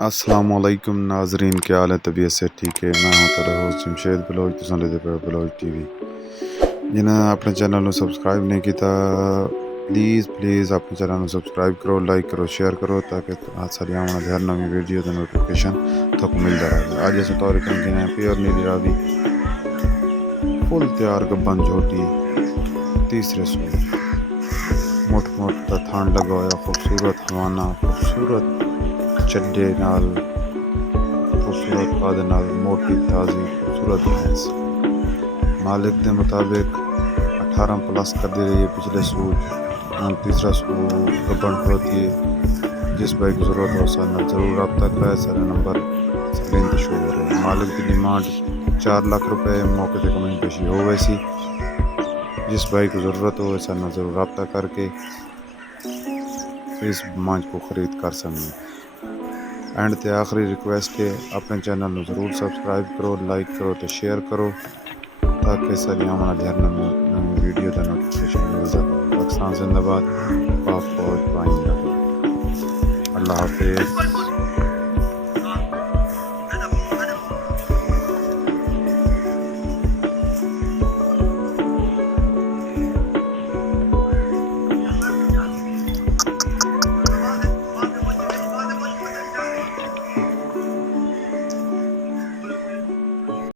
السلام علیکم ناظرین، کیا حال ہے؟ طبیعت سے ٹھیک ہے؟ میں ہوں تیرا ہوسٹ جمشید بلوچ، تساں دے پے بلوچ ٹی وی. جنہاں اپنے چینل نو سبسکرائب نہیں کیتا پلیز اپنے چینل نو سبسکرائب کرو، لائک کرو، شیئر کرو تاکہ ساری آنے والی ہر نوی ویڈیو دا نوٹیفیکیشن تک ملتا رہے. اج اساں طور پنجی نے پیور نیلی راوی فل تیار گبن جھوٹی تیسرے سور موٹ تا تھان لگا ہوا خوبصورت ہوانا، خوبصورت چڈے نال، خوبصورت قد نال، موٹی تازی خوبصورت بھینس. مالک دے مطابق 18 پلس کر دے رہی ہے پچھلے سوچ. تیسرا سو گبن کھلوتی ہے. جس بھائی کی ضرورت ہو سا ضرور رابطہ کرائے. سارے نمبر سکرین تے شو ہو رہے ہیں. مالک کی ڈیمانڈ 4 لاکھ روپے، موقع تے کمی پیشی ہو ویسی. جس بھائی کو ضرورت ہو ایسا نہ ضرور رابطہ کر کے اس مانچ کو خرید کر سکیں. اینڈ تے آخری ریکویسٹ ہے، اپنے چینل نو ضرور سبسکرائب کرو، لائک کرو تے شیئر کرو تاکہ ساری آنے والی ہر نوی ویڈیو دا نوٹیفیکیشن ملتا رہے. پاکستان زندہ باد، پاک فوج پائندہ باد. اللہ حافظ.